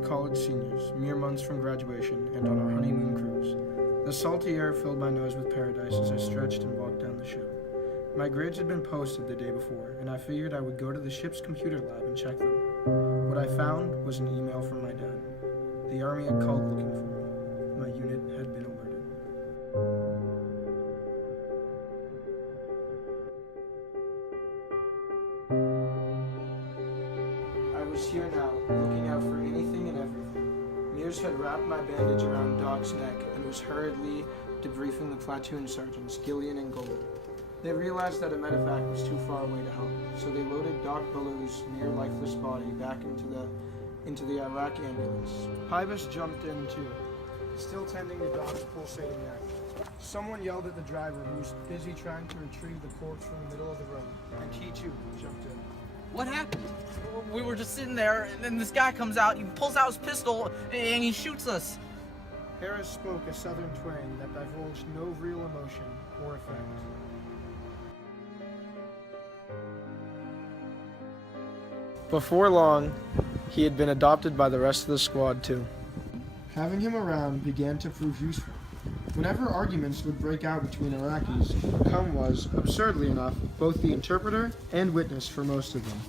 both college seniors, mere months from graduation, and on our honeymoon cruise. The salty air filled my nose with paradise as I stretched and walked down the ship. My grades had been posted the day before, and I figured I would go to the ship's computer lab and check them. What I found was an email from my dad. The Army had called looking for me. My unit had been alerted. I was here now, looking out for anything and everything. Mears had wrapped my bandage around Doc's neck and was hurriedly debriefing the platoon sergeants, Gillian and Gold. They realized that a medevac was too far away to help, so they loaded Doc Ballew's near-lifeless body back into the Iraq ambulance. Pybus jumped in too, still tending to Doc's pulsating neck. Someone yelled at the driver, who was busy trying to retrieve the corpse from the middle of the road, and he too jumped in. What happened? We were just sitting there, and then this guy comes out, he pulls out his pistol, and he shoots us. Harris spoke a southern twang that divulged no real emotion or effect. Before long, he had been adopted by the rest of the squad too. Having him around began to prove useful. Whenever arguments would break out between Iraqis, Cum was, absurdly enough, both the interpreter and witness for most of them,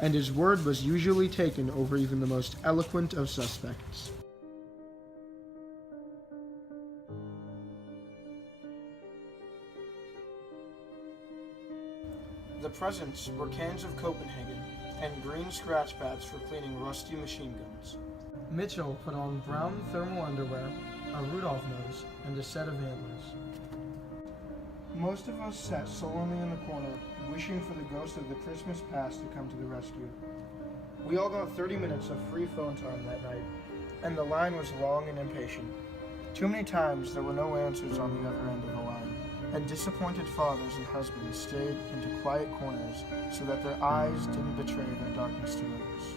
and his word was usually taken over even the most eloquent of suspects. The presents were cans of Copenhagen and green scratch pads for cleaning rusty machine guns. Mitchell put on brown thermal underwear, a Rudolph nose, and a set of antlers. Most of us sat sullenly in the corner, wishing for the ghost of the Christmas past to come to the rescue. We all got 30 minutes of free phone time that night, and the line was long and impatient. Too many times there were no answers on the other end of the line, and disappointed fathers and husbands stayed into quiet corners so that their eyes didn't betray their darkness to others.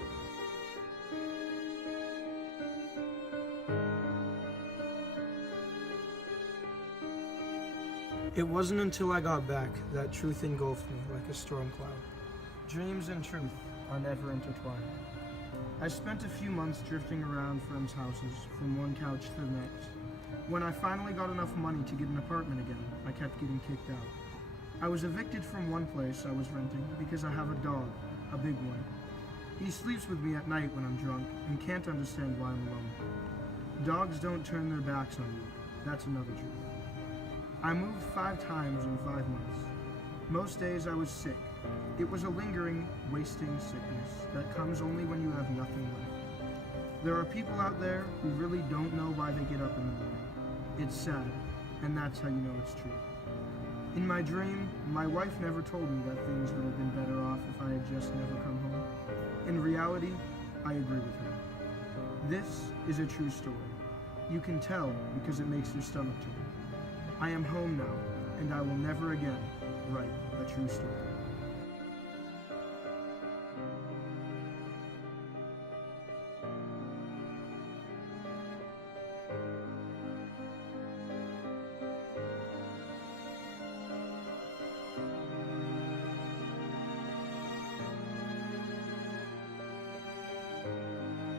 It wasn't until I got back that truth engulfed me like a storm cloud. Dreams and truth are never intertwined. I spent a few months drifting around friends' houses, from one couch to the next. When I finally got enough money to get an apartment again, I kept getting kicked out. I was evicted from one place I was renting because I have a dog, a big one. He sleeps with me at night when I'm drunk and can't understand why I'm alone. Dogs don't turn their backs on you. That's another truth. I moved 5 times in 5 months. Most days I was sick. It was a lingering, wasting sickness that comes only when you have nothing left. There are people out there who really don't know why they get up in the morning. It's sad, and that's how you know it's true. In my dream, my wife never told me that things would have been better off if I had just never come home. In reality, I agree with her. This is a true story. You can tell because it makes your stomach turn. I am home now, and I will never again write a true story.